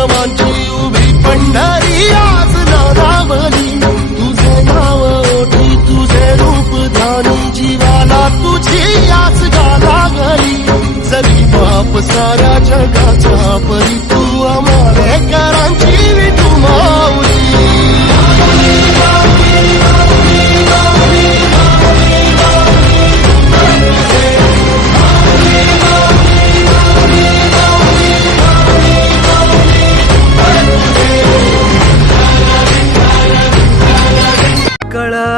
वैष्णवांची उभी पंढरी आज नारावली तुझे नाव ओठी तुझे रूप धानी. जीवाला तुझी आस गाला गरी जरी बाप साऱ्या जगाचा परी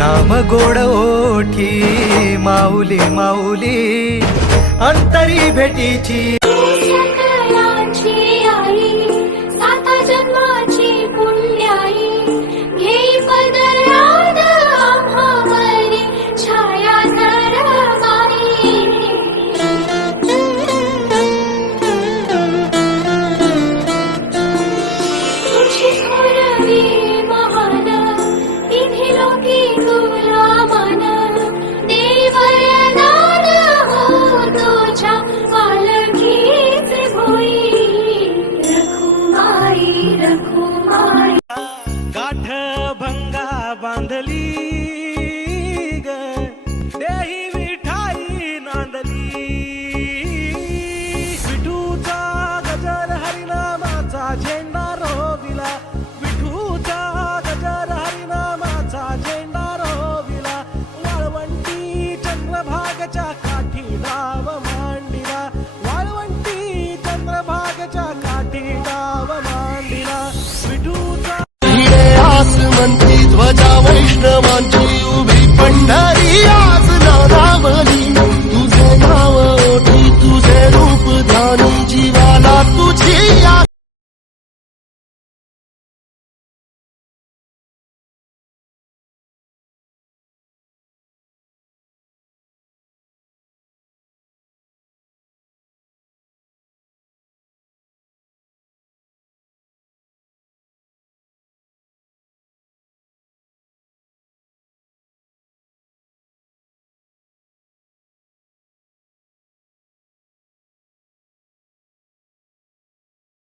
नाम गोड ओठी माऊली माऊली अंतरी भेटीची. गाठ भंगा बांधली. 大家为什么？